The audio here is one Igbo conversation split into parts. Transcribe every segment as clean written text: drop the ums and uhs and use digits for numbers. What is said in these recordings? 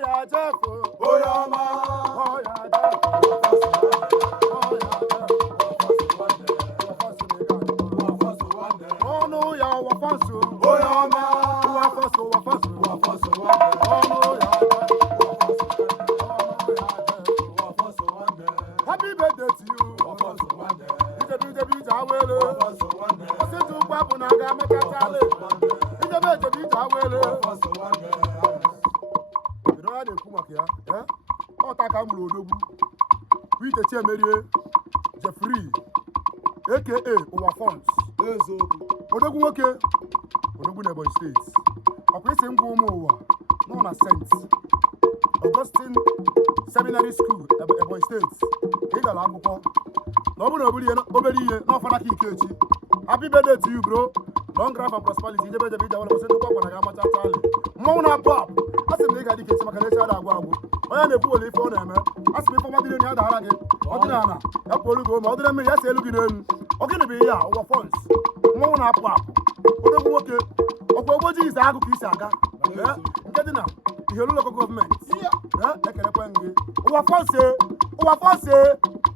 ya Jeffo. Oyama. Oh ya Jeffo. Oh ya Jeffo. Oh no ya wafasu. Oyama. Wafasu. Happy birthday to you. Nwite Jeffrey aka Ụwa Funds odogwu nwoke odogwu na Ebonyi steeti ọkwa isi ngwa ụmụ ụwa nọ na St. Augustine Seminary School Ebonyi steeti ị gara akwụkwọ na ọ bụrụ na obere ihe n'ọfọ n'aka Ikechi. Happy birthday to you bro, long life and prosperity. Ijebe ije wala bose ndokwa kwa na ga amacha tali mmọnwụ na-apụ apụ asị m na ị ga-adị ka esi maka na esi ada agwụ agwụ onye na-ekwu wele ife ọ na-eme asị m ife ọma dịrị ya dara gị ọdịnala ya pụ olu gị ma ọ dịrị mmiri ya si elu gị n'elu ọ gịnị bụ ihe a Ụwa Funds mmọnwụ na-apụ apụ odogwu nwoke ọkwa ogboji ise agụ ka isi aga nke dị na Iheolu Local Government ekelekwe gị Ụwa Funds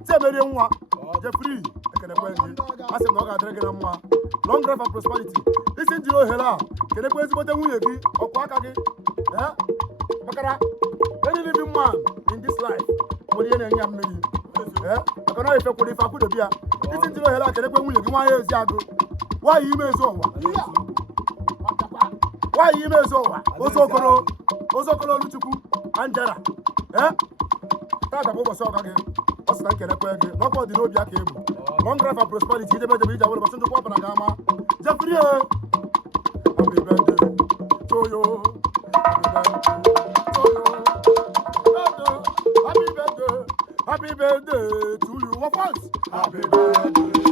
Chiemerie nwa Jeffrey ekelekwe gị asị m na ọ ga-adịrị gị na mma long life and prosperity. Isi njiri ohere a kelekwe ezigbote nwunye gị ọkwa aka gị makara any living man in this life nwere ihe na-enye ya mmiri maka na ife kwụrụ ife akwụdobi ya. Isi njiri ohere a kelekwe nwunye gị nwaanyị ezi agụ nwaanyị ime ezi ụwa Ozokoro Oluchukwu Angela tata bụ ụbọchị ọka gị ọ sị na nkelekwe gị n'ọkwa dị n'obi aka ebu long life and prosperity. Ijebe ije awere bọchị ndụkwa ọbara ga-ama Jeffrey happy birthday to you. Happy birthday to you. What was? Happy birthday to you.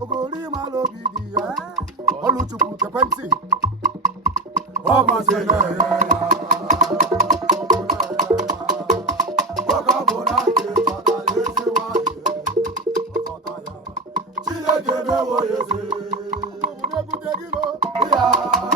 Ogori malo bidia, Oluchukwu Tekwenti. Yeah.